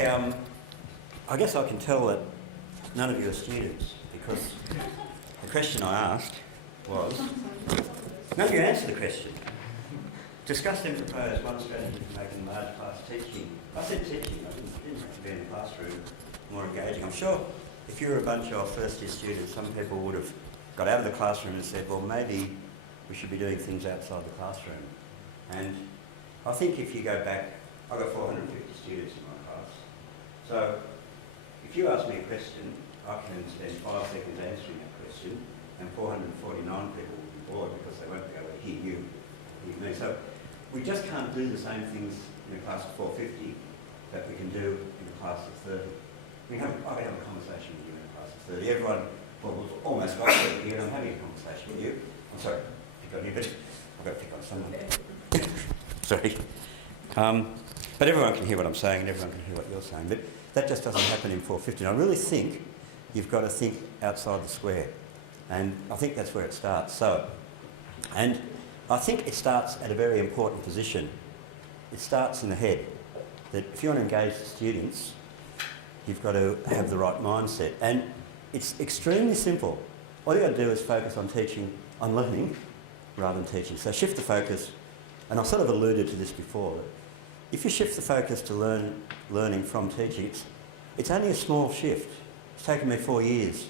Okay, I guess I can tell that none of you are students because the question I asked was, none of you answered the question. Discuss and propose one strategy for making large class teaching. I said teaching, I didn't have to be in the classroom, more engaging. I'm sure if you were a bunch of first year students, some people would have got out of the classroom and said, well, maybe we should be doing things outside the classroom. And I think if you go back, I've got 450 students in my class. So if you ask me a question, I can spend 5 seconds answering that question, and 449 people will be bored because they won't be able to hear you, hear me. So we just can't do the same things in a class of 450 that we can do in a class of 30. I can have a conversation with you in a class of 30. Everyone, well, we've almost got 30 here, and I'm having a conversation with you. I'm sorry, pick on you, but I've got to pick on someone. Sorry. But everyone can hear what I'm saying and everyone can hear what you're saying. But that just doesn't happen in 450. And I really think you've got to think outside the square. And I think that's where it starts. And I think it starts at a very important position. It starts in the head. That if you want to engage the students, you've got to have the right mindset. And it's extremely simple. All you've got to do is focus on teaching, on learning, rather than teaching. So shift the focus. And I sort of alluded to this before. If you shift the focus to learning from teaching, it's only a small shift. It's taken me 4 years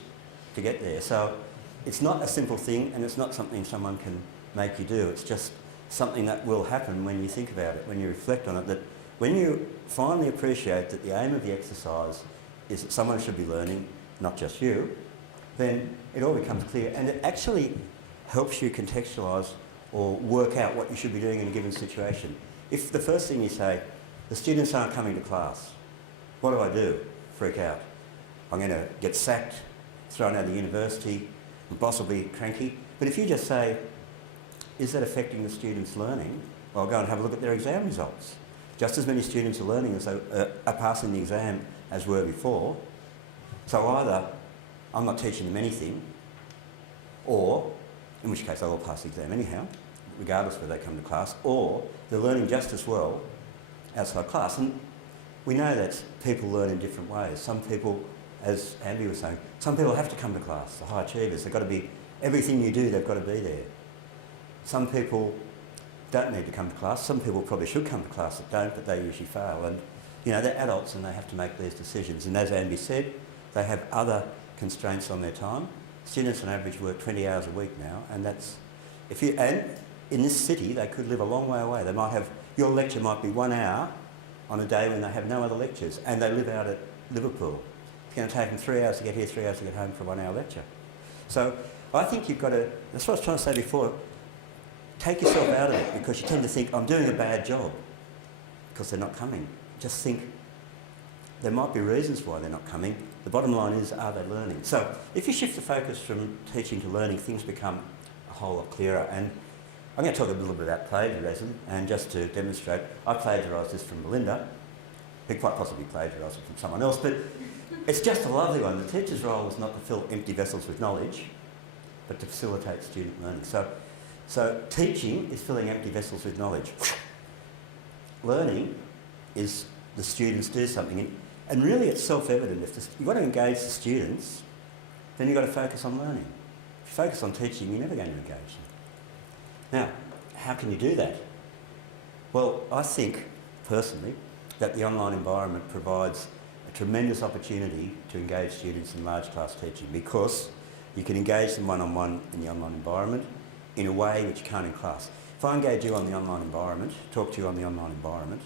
to get there. So it's not a simple thing, and it's not something someone can make you do. It's just something that will happen when you think about it, when you reflect on it, that when you finally appreciate that the aim of the exercise is that someone should be learning, not just you, then it all becomes clear, and it actually helps you contextualise or work out what you should be doing in a given situation. If the first thing you say, the students aren't coming to class, what do? Freak out. I'm going to get sacked, thrown out of the university, and possibly cranky. But if you just say, is that affecting the students' learning? Well, go and have a look at their exam results. Just as many students are learning as are passing the exam as were before. So either I'm not teaching them anything, or, in which case they'll all pass the exam anyhow, regardless of whether they come to class, or they're learning just as well outside class. And we know that people learn in different ways. Some people, as Andy was saying, some people have to come to class, the high achievers. They've got to be, everything you do, they've got to be there. Some people don't need to come to class. Some people probably should come to class that don't, but they usually fail. And, you know, they're adults and they have to make these decisions. And as Andy said, they have other constraints on their time. Students on average work 20 hours a week now, and that's, and in this city, they could live a long way away. They might have, your lecture might be 1 hour on a day when they have no other lectures, and they live out at Liverpool. It's going to take them 3 hours to get here, 3 hours to get home for a 1 hour lecture. So I think you've got to, that's what I was trying to say before, take yourself out of it, because you tend to think, I'm doing a bad job because they're not coming. Just think, there might be reasons why they're not coming. The bottom line is, are they learning? So if you shift the focus from teaching to learning, things become a whole lot clearer. And I'm going to talk a little bit about plagiarism, and just to demonstrate, I plagiarised this from Belinda. He quite possibly plagiarised it from someone else, but it's just a lovely one. The teacher's role is not to fill empty vessels with knowledge, but to facilitate student learning. So teaching is filling empty vessels with knowledge. Learning is the students do something. And really it's self-evident. If you want to engage the students, then you've got to focus on learning. If you focus on teaching, you're never going to engage them. Now, how can you do that? Well, I think, personally, that the online environment provides a tremendous opportunity to engage students in large class teaching, because you can engage them one-on-one in the online environment in a way which you can't in class. If I engage you on the online environment, talk to you on the online environment,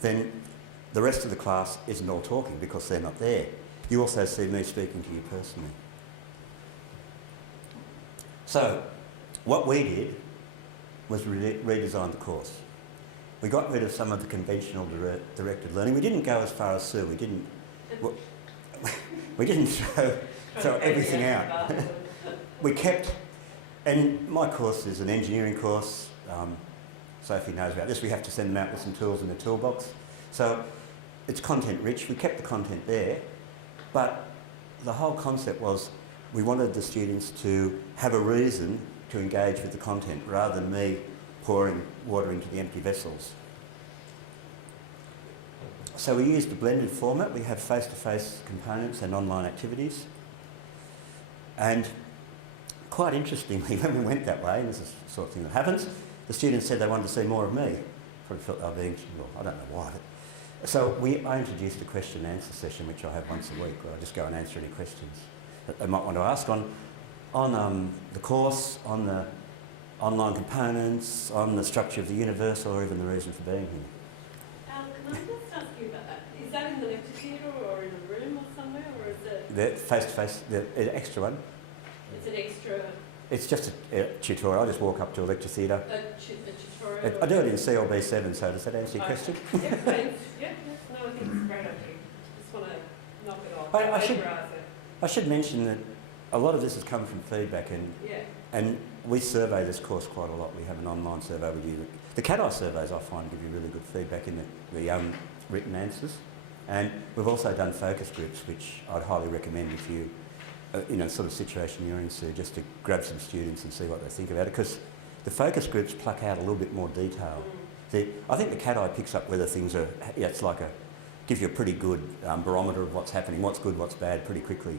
then the rest of the class isn't all talking because they're not there. You also see me speaking to you personally. So, what we did was redesign the course. We got rid of some of the conventional directed learning. We didn't go as far as Sue. We didn't throw everything out. We kept, and my course is an engineering course. Sophie knows about this. We have to send them out with some tools in the toolbox. So it's content rich. We kept the content there, but the whole concept was we wanted the students to have a reason to engage with the content rather than me pouring water into the empty vessels. So we use the blended format. We have face-to-face components and online activities. And quite interestingly, when we went that way, and this is the sort of thing that happens, the students said they wanted to see more of me. Probably felt they were being, well, I don't know why. So I introduced a question and answer session, which I have once a week, where I just go and answer any questions that they might want to ask on the course, on the online components, on the structure of the universe, or even the reason for being here. Can I just ask you about that? Is that in the lecture theatre or in a room or somewhere, or is it... The face-to-face, the extra one. It's an extra... It's just a tutorial. I just walk up to a lecture theatre. A tutorial? I do it in CLB7, so does that answer your question? Yeah, thanks. Yeah, no, I think it's a great idea. Just want to knock it off. I should mention that a lot of this has come from feedback, and we survey this course quite a lot. We have an online survey with you. The CADI surveys I find give you really good feedback in the written answers, and we've also done focus groups, which I'd highly recommend if you, in a sort of situation you're in, Sue, just to grab some students and see what they think about it, because the focus groups pluck out a little bit more detail. I think the CADI picks up whether things are, it's like gives you a pretty good barometer of what's happening, what's good, what's bad, pretty quickly.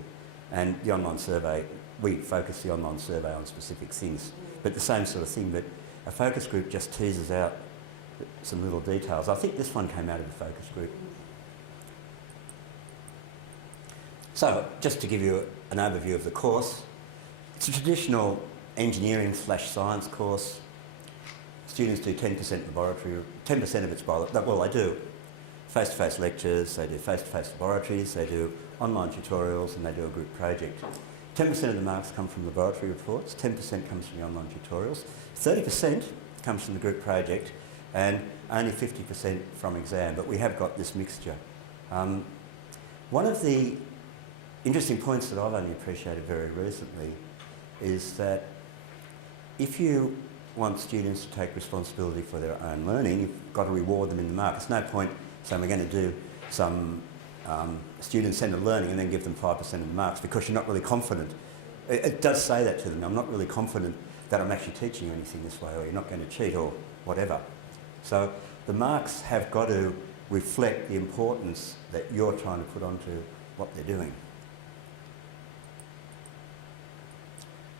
And the online survey, we focus the online survey on specific things, but the same sort of thing, but a focus group just teases out some little details. I think this one came out of a focus group. So, just to give you an overview of the course, it's a traditional engineering/science course. Students do 10% laboratory, 10% of it's biology. Well, they do face-to-face lectures, they do face-to-face laboratories, they do online tutorials, and they do a group project. 10% of the marks come from laboratory reports, 10% comes from the online tutorials, 30% comes from the group project, and only 50% from exam, but we have got this mixture. One of the interesting points that I've only appreciated very recently is that if you want students to take responsibility for their own learning, you've got to reward them in the mark. It's no point saying we're going to do some student-centred learning and then give them 5% of the marks because you're not really confident. It does say that to them. I'm not really confident that I'm actually teaching you anything this way, or you're not going to cheat or whatever. So the marks have got to reflect the importance that you're trying to put onto what they're doing.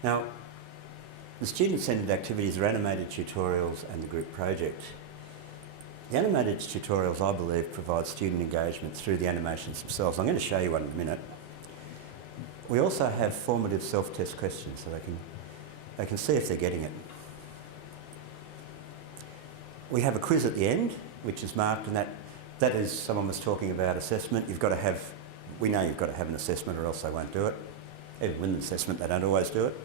Now, the student-centred activities are animated tutorials and the group project. The animated tutorials, I believe, provide student engagement through the animations themselves. I'm going to show you one in a minute. We also have formative self-test questions so they can see if they're getting it. We have a quiz at the end, which is marked, and that is, someone was talking about assessment. We know you've got to have an assessment or else they won't do it. Even with an assessment, they don't always do it.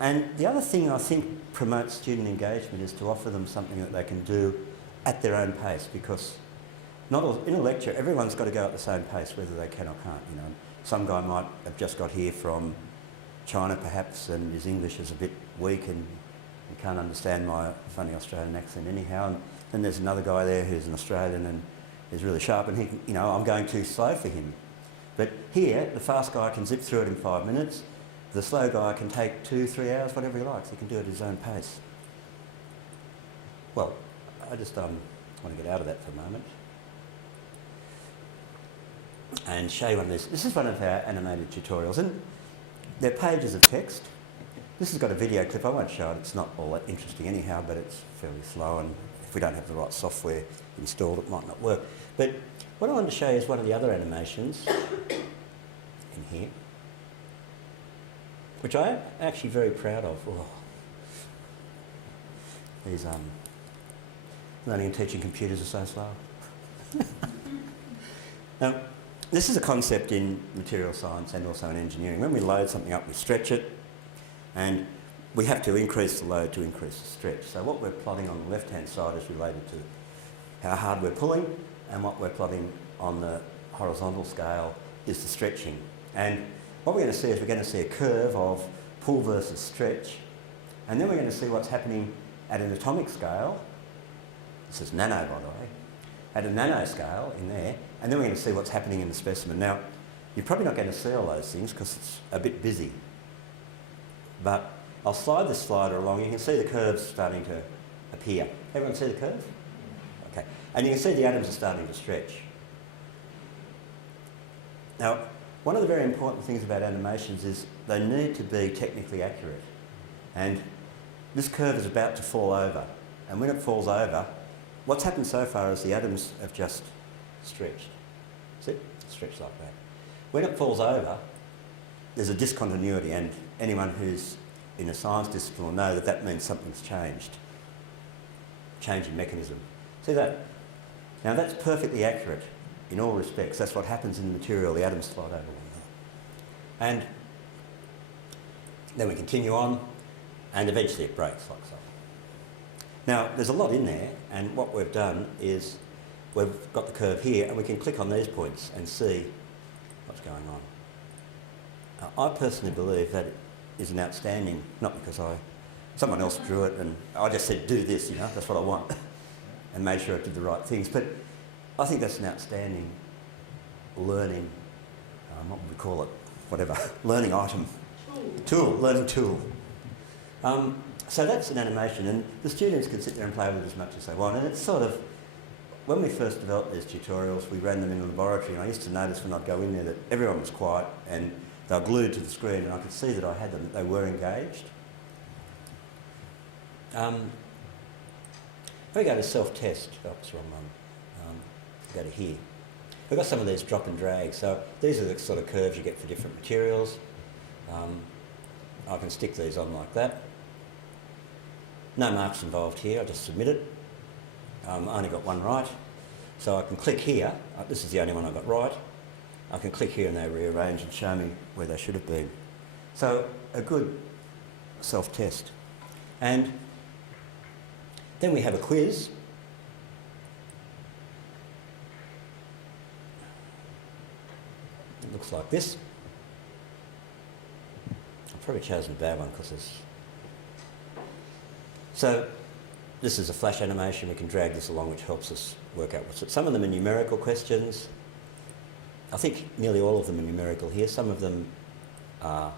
And the other thing I think promotes student engagement is to offer them something that they can do at their own pace, because in a lecture, everyone's got to go at the same pace, whether they can or can't. You know, some guy might have just got here from China, perhaps, and his English is a bit weak, and he can't understand my funny Australian accent anyhow. And then there's another guy there who's an Australian and is really sharp, and I'm going too slow for him. But here, the fast guy can zip through it in 5 minutes. The slow guy can take 2-3 hours, whatever he likes. He can do it at his own pace. Well, I just want to get out of that for a moment and show you one of these. This is one of our animated tutorials, and they're pages of text. This has got a video clip. I won't show it. It's not all that interesting anyhow, but it's fairly slow, and if we don't have the right software installed, it might not work. But what I wanted to show you is one of the other animations in here, which I'm actually very proud of. Oh. These learning and teaching computers are so slow. Now, this is a concept in material science and also in engineering. When we load something up, we stretch it, and we have to increase the load to increase the stretch. So what we're plotting on the left-hand side is related to how hard we're pulling, and what we're plotting on the horizontal scale is the stretching. And what we're going to see is we're going to see a curve of pull versus stretch, and then we're going to see what's happening at an atomic scale. This is nano, by the way. At a nanoscale in there, and then we're going to see what's happening in the specimen. Now, you're probably not going to see all those things because it's a bit busy, but I'll slide the slider along. You can see the curves starting to appear. Everyone see the curve? Okay. And you can see the atoms are starting to stretch. Now, one of the very important things about animations is they need to be technically accurate. And this curve is about to fall over. And when it falls over, what's happened so far is the atoms have just stretched. See? Stretched like that. When it falls over, there's a discontinuity, and anyone who's in a science discipline will know that that means something's changed. Change in mechanism. See that? Now that's perfectly accurate in all respects. That's what happens in the material. The atoms slide over like that. And then we continue on, and eventually it breaks like so. Now there's a lot in there, and what we've done is we've got the curve here, and we can click on these points and see what's going on. I personally believe that it is an outstanding, not because someone else drew it and I just said do this, you know, that's what I want, and made sure it did the right things, but I think that's an outstanding learning, what would we call it, whatever, learning item, learning tool. So that's an animation, and the students can sit there and play with it as much as they want, and it's sort of, when we first developed these tutorials, we ran them in the laboratory, and I used to notice when I'd go in there that everyone was quiet and they were glued to the screen, and I could see that I had them, that they were engaged. We go to self-test, it's the wrong one, go to here. We've got some of these drop and drag, so these are the sort of curves you get for different materials. I can stick these on like that. No marks involved here, I just submit it. I only got one right, so I can click here. This is the only one I got right. I can click here and they rearrange and show me where they should have been. So a good self-test. And then we have a quiz. It looks like this. I've probably chosen a bad one because there's... So this is a flash animation. We can drag this along, which helps us work out what's it. Some of them are numerical questions. I think nearly all of them are numerical here. Some of them are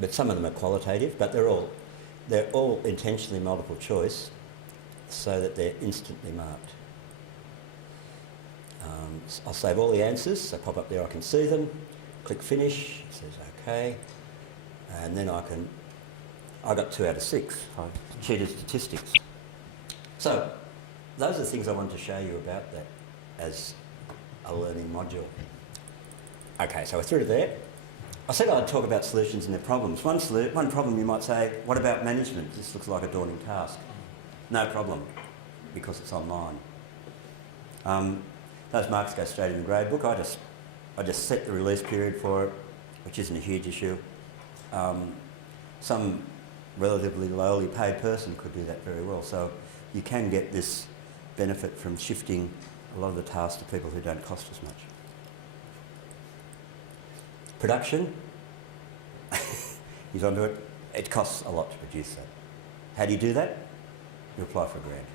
but some of them are qualitative, but they're all intentionally multiple choice so that they're instantly marked. I'll save all the answers, they pop up there, I can see them, click finish, it says okay, and then I got 2 out of 6, I cheated statistics. So those are the things I wanted to show you about that as a learning module. Okay, so we're through to there. I said I'd talk about solutions and their problems. One problem you might say, what about management? This looks like a daunting task. No problem, because it's online. Those marks go straight in the grade book. I just set the release period for it, which isn't a huge issue. Some relatively lowly paid person could do that very well. So you can get this benefit from shifting a lot of the tasks to people who don't cost as much. Production, he's onto it. It costs a lot to produce that. How do you do that? You apply for a grant.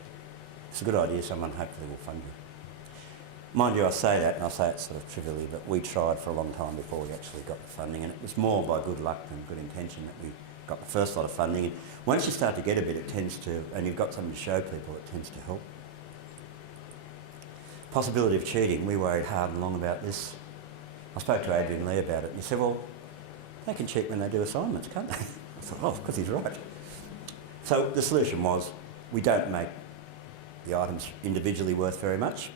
It's a good idea, someone hopefully will fund you. Mind you, I say that, and I say it sort of trivially, but we tried for a long time before we actually got the funding, and it was more by good luck than good intention that we got the first lot of funding. And once you start to get a bit, it tends to, and you've got something to show people, it tends to help. Possibility of cheating, we worried hard and long about this. I spoke to Adrian Lee about it, and he said, well, they can cheat when they do assignments, can't they? I thought, oh, because he's right. So the solution was, we don't make the items individually worth very much.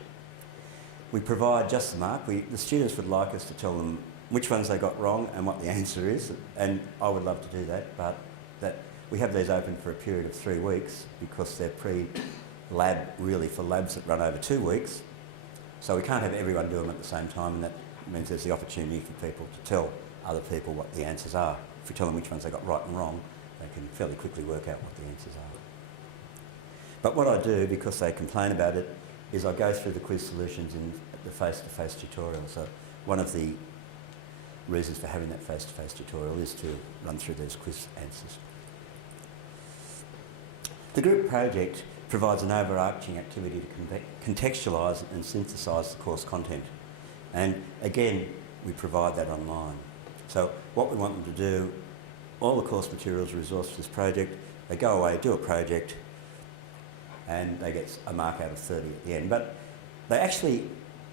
We provide just the mark. The students would like us to tell them which ones they got wrong and what the answer is, and I would love to do that, but we have these open for a period of 3 weeks because they're pre-lab, really, for labs that run over 2 weeks. So we can't have everyone do them at the same time, and that means there's the opportunity for people to tell other people what the answers are. If we tell them which ones they got right and wrong, they can fairly quickly work out what the answers are. But what I do, because they complain about it, is I go through the quiz solutions in the face-to-face tutorial. So one of the reasons for having that face-to-face tutorial is to run through those quiz answers. The group project provides an overarching activity to contextualise and synthesise the course content. And again, we provide that online. So what we want them to do, all the course materials resourced for this project They go away, do a project, and they get a mark out of 30 at the end. But they actually,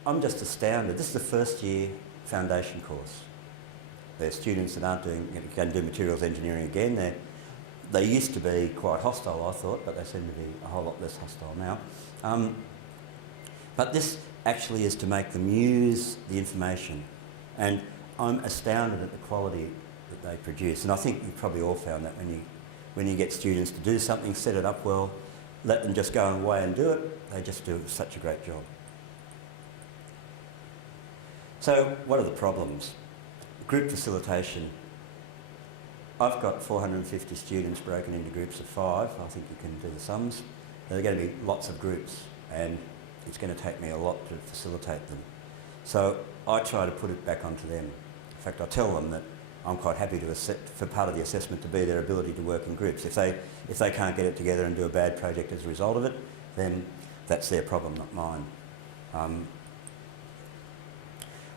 I'm just astounded. This is the first year foundation course. They're students that aren't going to do materials engineering again. They used to be quite hostile, I thought, but they seem to be a whole lot less hostile now. But this actually is to make them use the information. And I'm astounded at the quality that they produce. And I think you've probably all found that when you get students to do something, set it up well, let them just go away and do it, they just do such a great job. So what are the problems? Group facilitation. I've got 450 students broken into groups of 5. I think you can do the sums. There are going to be lots of groups, and it's going to take me a lot to facilitate them. So I try to put it back onto them. In fact, I tell them that I'm quite happy for part of the assessment to be their ability to work in groups. If they can't get it together and do a bad project as a result of it, then that's their problem, not mine.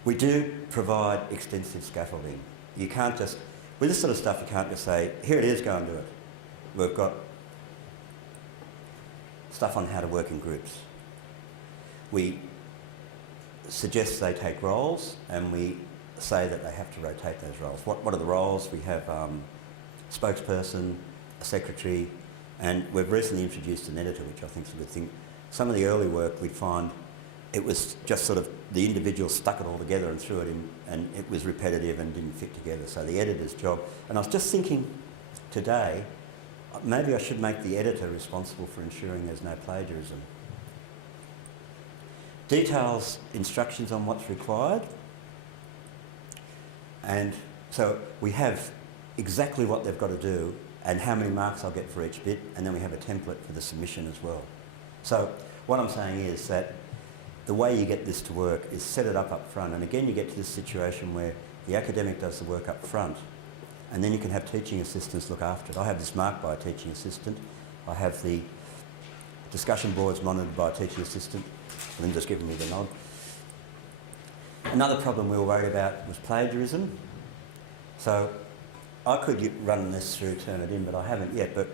We do provide extensive scaffolding. You can't just, with this sort of stuff, you can't just say, here it is, go and do it. We've got stuff on how to work in groups. We suggest they take roles, and we say that they have to rotate those roles. What are the roles? We have spokesperson, a secretary, and we've recently introduced an editor, which I think is a good thing. Some of the early work we'd find it was just sort of the individual stuck it all together and threw it in, and it was repetitive and didn't fit together. So the editor's job, and I was just thinking today, maybe I should make the editor responsible for ensuring there's no plagiarism. Details, instructions on what's required. And so we have exactly what they've got to do and how many marks I'll get for each bit, and then we have a template for the submission as well. So what I'm saying is that the way you get this to work is set it up front, and again you get to this situation where the academic does the work up front, and then you can have teaching assistants look after it. I have this marked by a teaching assistant. I have the discussion boards monitored by a teaching assistant, and then just giving me the nod. Another problem we were worried about was plagiarism. So I could run this through Turnitin, but I haven't yet. But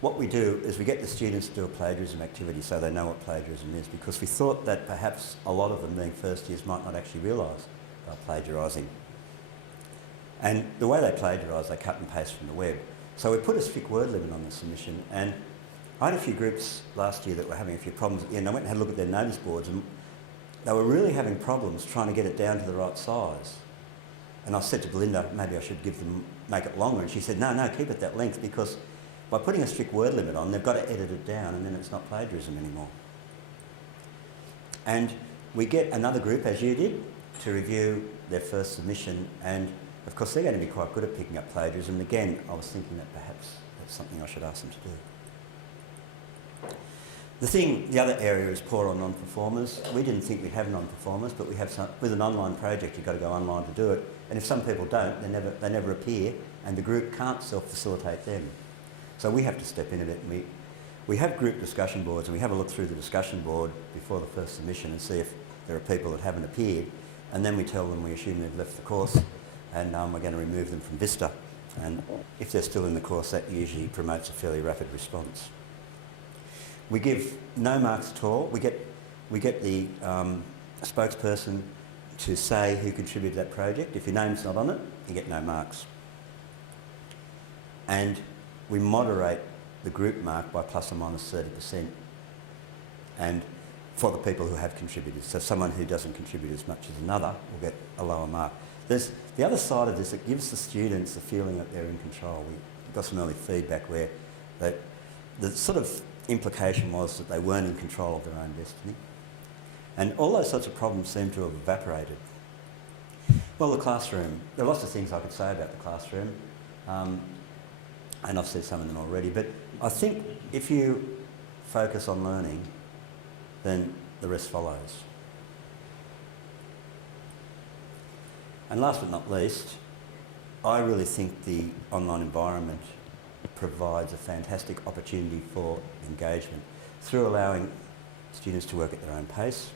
what we do is we get the students to do a plagiarism activity so they know what plagiarism is, because we thought that perhaps a lot of them being first years might not actually realise they're plagiarising. And the way they plagiarise, they cut and paste from the web. So we put a strict word limit on the submission, and I had a few groups last year that were having a few problems at the end. I went and had a look at their notice boards, and they were really having problems trying to get it down to the right size. And I said to Belinda, maybe I should make it longer. And she said, no, keep it that length, because by putting a strict word limit on, they've got to edit it down, and then it's not plagiarism anymore. And we get another group, as you did, to review their first submission, and of course they're going to be quite good at picking up plagiarism. And again, I was thinking that perhaps that's something I should ask them to do. The other area is poor on non-performers. We didn't think we'd have non-performers, but we have some. With an online project, you've got to go online to do it. And if some people don't, they never appear, and the group can't self-facilitate them. So we have to step in a bit. And we have group discussion boards, and we have a look through the discussion board before the first submission and see if there are people that haven't appeared. And then we tell them we assume they've left the course, and we're going to remove them from Vista. And if they're still in the course, that usually promotes a fairly rapid response. We give no marks at all. We get the spokesperson to say who contributed that project. If your name's not on it, you get no marks. And we moderate the group mark by plus or minus 30%, and for the people who have contributed. So someone who doesn't contribute as much as another will get a lower mark. There's the other side of this. It gives the students the feeling that they're in control. We got some early feedback where the sort of implication was that they weren't in control of their own destiny. And all those sorts of problems seem to have evaporated. Well, the classroom. There are lots of things I could say about the classroom, and I've said some of them already, but I think if you focus on learning, then the rest follows. And last but not least, I really think the online environment provides a fantastic opportunity for engagement through allowing students to work at their own pace.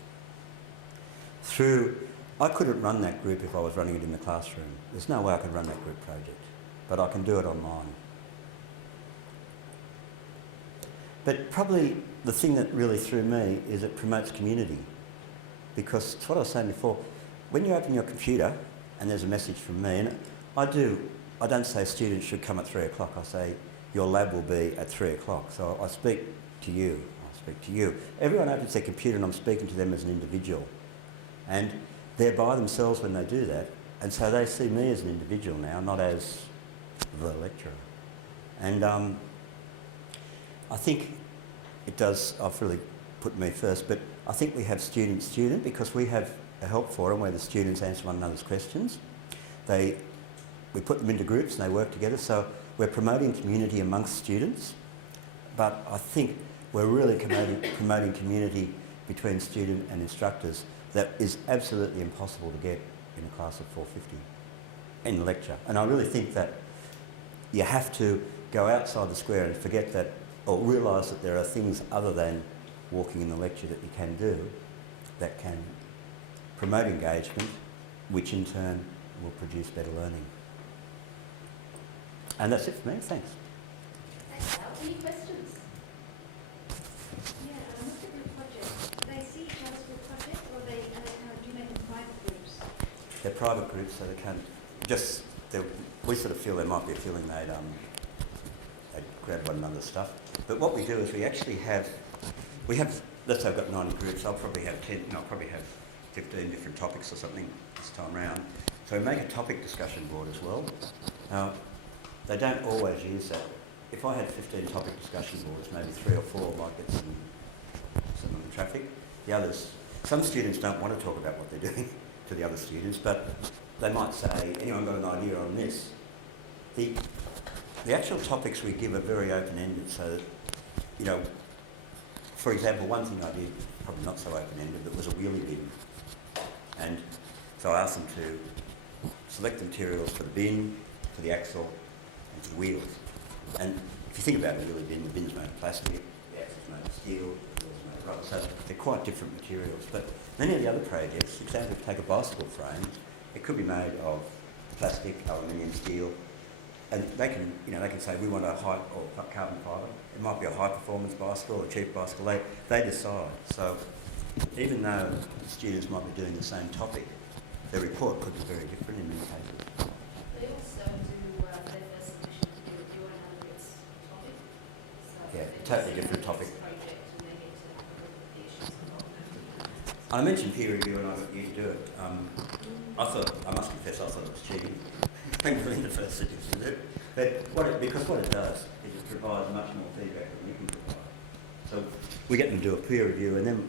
I couldn't run that group if I was running it in the classroom. There's no way I could run that group project, but I can do it online. But probably the thing that really threw me is it promotes community. Because it's what I was saying before, when you open your computer and there's a message from me, and I don't say students should come at 3 o'clock, I say your lab will be at 3 o'clock. So I speak to you, Everyone opens their computer and I'm speaking to them as an individual. And they're by themselves when they do that, and so they see me as an individual now, not as the lecturer. And I think it does, I've really put me first, but I think we have student because we have a help forum where the students answer one another's questions. We put them into groups and they work together, so we're promoting community amongst students, but I think we're really promoting community between student and instructors that is absolutely impossible to get in a class of 450 in the lecture. And I really think that you have to go outside the square and forget that, or realise that there are things other than walking in the lecture that you can do that can promote engagement, which in turn will produce better learning. And that's it for me, thanks. Thanks, Al. Any questions? Yeah, look at your project. Do they see each other's good project, or do you make them private groups? They're private groups, so they can't just. We sort of feel there might be a feeling they'd grab one another's stuff. But what we do is we actually have, let's say I've got 90 groups. I'll probably have 15 different topics or something this time round. So we make a topic discussion board as well. Now, they don't always use that. If I had 15 topic discussion boards, maybe 3 or 4 might get some of the traffic. The others, some students don't want to talk about what they're doing to the other students, but they might say, anyone got an idea on this? The actual topics we give are very open-ended, so that, for example, one thing I did, probably not so open-ended, but was a wheelie bin. And so I asked them to select the materials for the bin, for the axle, and for the wheels. And if you think about a wheelie bin, the bin's made of plastic, the axle's made of steel, the wheels are made of rubber, so they're quite different materials. But many of the other projects, for example, if you take a bicycle frame, it could be made of plastic, aluminium, steel, and they can say we want a high or carbon fibre. It might be a high performance bicycle or a cheap bicycle. They decide. So even though the students might be doing the same topic, their report could be very different in many cases. They also do their first submission to review another group's topic. So Yeah, they totally do different this topic. project and they get to have a look at the issues involved. I mentioned peer review and I got you to do it. I must confess, I thought it was cheating. Thankfully, the first suggestion did. But what it does is it provides much more feedback than we can provide. So we get them to do a peer review, and then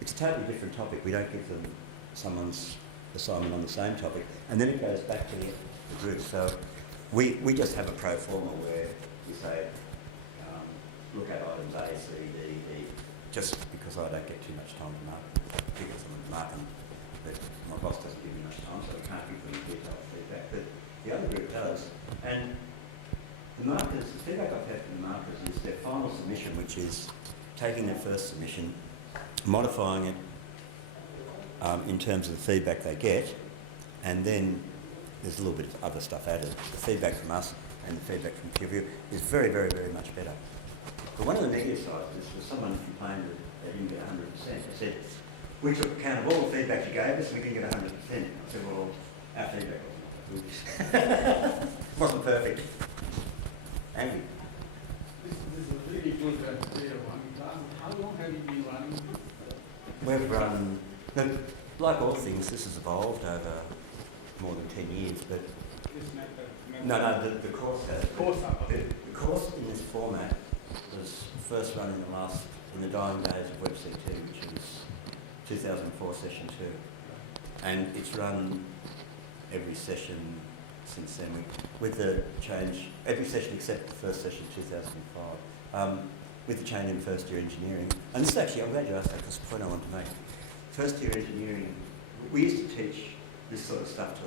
it's a totally different topic. We don't give them someone's assignment on the same topic, and then it goes back to the group. So we just have a pro forma where we say, look at items A, C, D, E, just because I don't get too much time to mark them. People to mark them, but my boss doesn't give me much time, so we can't give them detailed feedback. But the other group does, and the feedback I've had from the markers is their final submission, which is taking their first submission, modifying it in terms of the feedback they get, and then there's a little bit of other stuff added. The feedback from us and the feedback from peer review is very, very, very much better. But one of the negative sides was someone complained that they didn't get 100%. They said, we took account of all the feedback you gave us and we didn't get 100%. I said, well, our feedback wasn't good. Wasn't perfect. Angry. This is a really good one. How long have you been running? We've run, like all things, this has evolved over more than 10 years, but the course has. The course in this format was first run in the dying days of WebC2, which was 2004 session 2. And it's run every session since then, with the change, every session except the first session 2005, with the change in first year engineering. And this is actually, I'm glad you asked that, because the point I want to make. First year engineering, we used to teach this sort of stuff to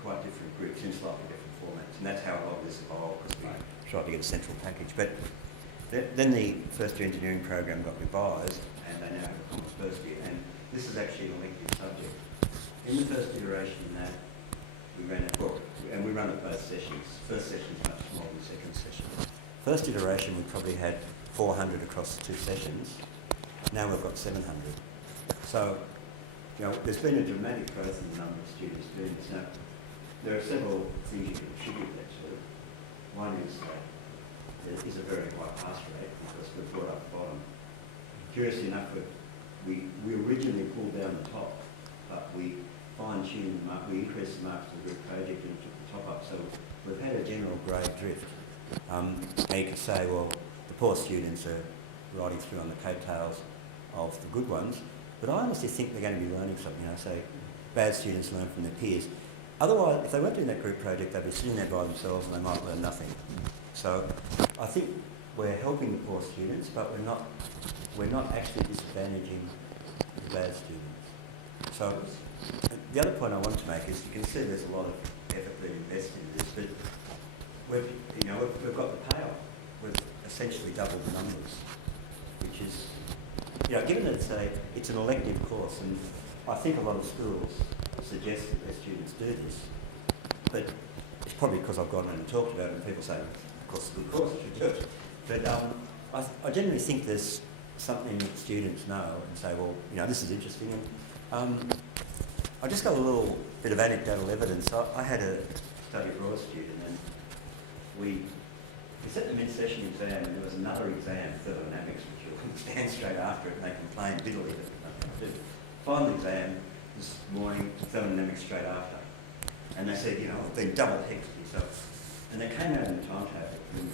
quite different groups in slightly different formats, and that's how a lot of this evolved, because we tried to get a central package. But then the first year engineering program got revised, and they now have a common first year, and this is actually an elective subject. In the first iteration that we ran a book, and we run at both sessions. First session is much smaller than the second session. First iteration we probably had 400 across the 2 sessions. Now we've got 700. So, you know, there's been a dramatic growth in the number of students doing this. Now, there are several things you can attribute that to. One is there is a very high pass rate because we've brought up the bottom. Curiously enough, we originally pulled down the top, but we fine-tuned the mark, we increased the marks of the group project and took the top up. So we've had a general grade drift. And you could say, well, the poor students are riding through on the coattails of the good ones, but I honestly think they're going to be learning something. You know, so bad students learn from their peers. Otherwise, if they weren't doing that group project, they'd be sitting there by themselves and they might learn nothing. So I think we're helping the poor students, but we're not actually disadvantaging the bad students. So the other point I want to make is you can see there's a lot of effort being invested in this, but we've got the payoff. We've essentially doubled the numbers, which is, you know, given that it's an elective course, and I think a lot of schools suggest that their students do this, but it's probably because I've gone around and talked about it and people say, of course it's a good course, you should do it. But I generally think there's something that students know and say, well, you know, this is interesting. And I just got a little bit of anecdotal evidence. I had a study abroad student and we set the mid-session exam and there was another exam, thermodynamics, which you couldn't stand straight after it and they complained bitterly that nothing to do. Final exam this morning, thermodynamics straight after. And they said, you know, I've been double hexed yourself. And they came out in the timetable, and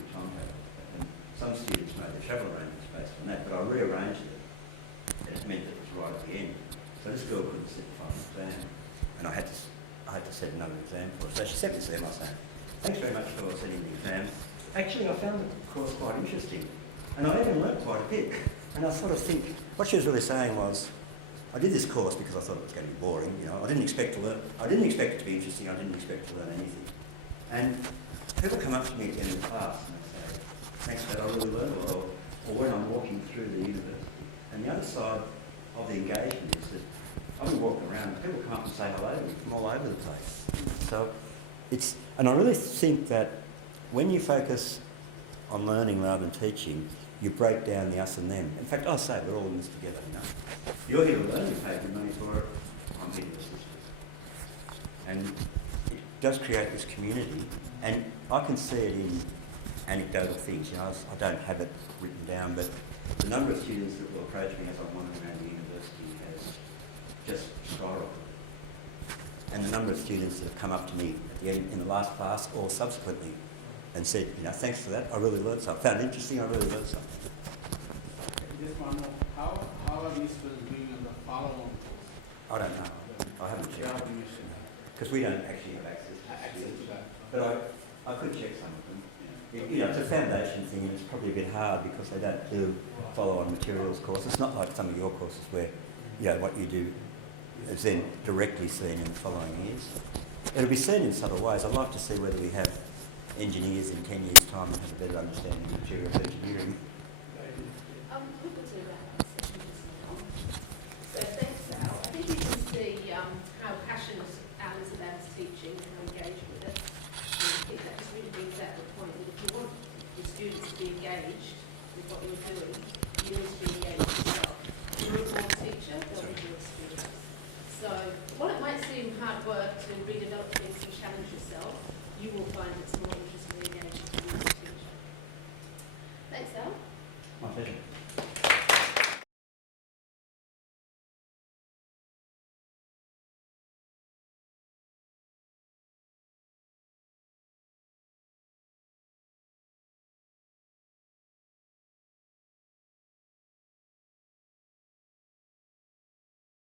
some students made their travel arrangements based on that, but I rearranged it and it meant that it was right at the end. So this girl couldn't sit the final exam and I had to set another exam for her. So she set this there, I said, thanks very much for setting the exam. Actually, I found the course quite interesting and I even learnt quite a bit. And I sort of think, what she was really saying was, I did this course because I thought it was going to be boring, you know, I didn't expect it to be interesting, I didn't expect to learn anything. And people come up to me at the end of the class and they say, thanks Dad, I really learned a lot, or when I'm walking through the university. And the other side of the engagement is that I've been walking around and people come up and say hello to me from all over the place. So and I really think that when you focus on learning rather than teaching, you break down the us and them. In fact, I say we're all in this together, you know. You're here to learn, you pay your money for it, I'm here to assist you. And it does create this community, and I can see it in anecdotal things, you know. I don't have it written down, but the number of students that will approach me as I'm wandering around the university has just skyrocketed. And the number of students that have come up to me at the end, in the last class or subsequently and said, you know, thanks for that, I really learned something. Found it interesting, I really learned something. Just one more. How are these students doing on the follow-on course? I don't know. I haven't checked. Because we don't actually have access to that. But I could check some of them. You know, it's a foundation thing and it's probably a bit hard because they don't do follow-on materials course. It's not like some of your courses where, you know, what you do is then directly seen in the following years. It'll be seen in subtle ways. I'd like to see whether we have engineers in 10 years' time and have a better understanding of materials engineering. We could do that session just now. So thanks, Al. I think you can see how passionate Al is about his teaching and how engaged with it. And I think that just really brings out the point that if you want your students to be engaged with what you're doing, you need to be engaged yourself. You're a good teacher, they'll be good students. So while it might seem hard work to redevelop things and challenge yourself, you will find it's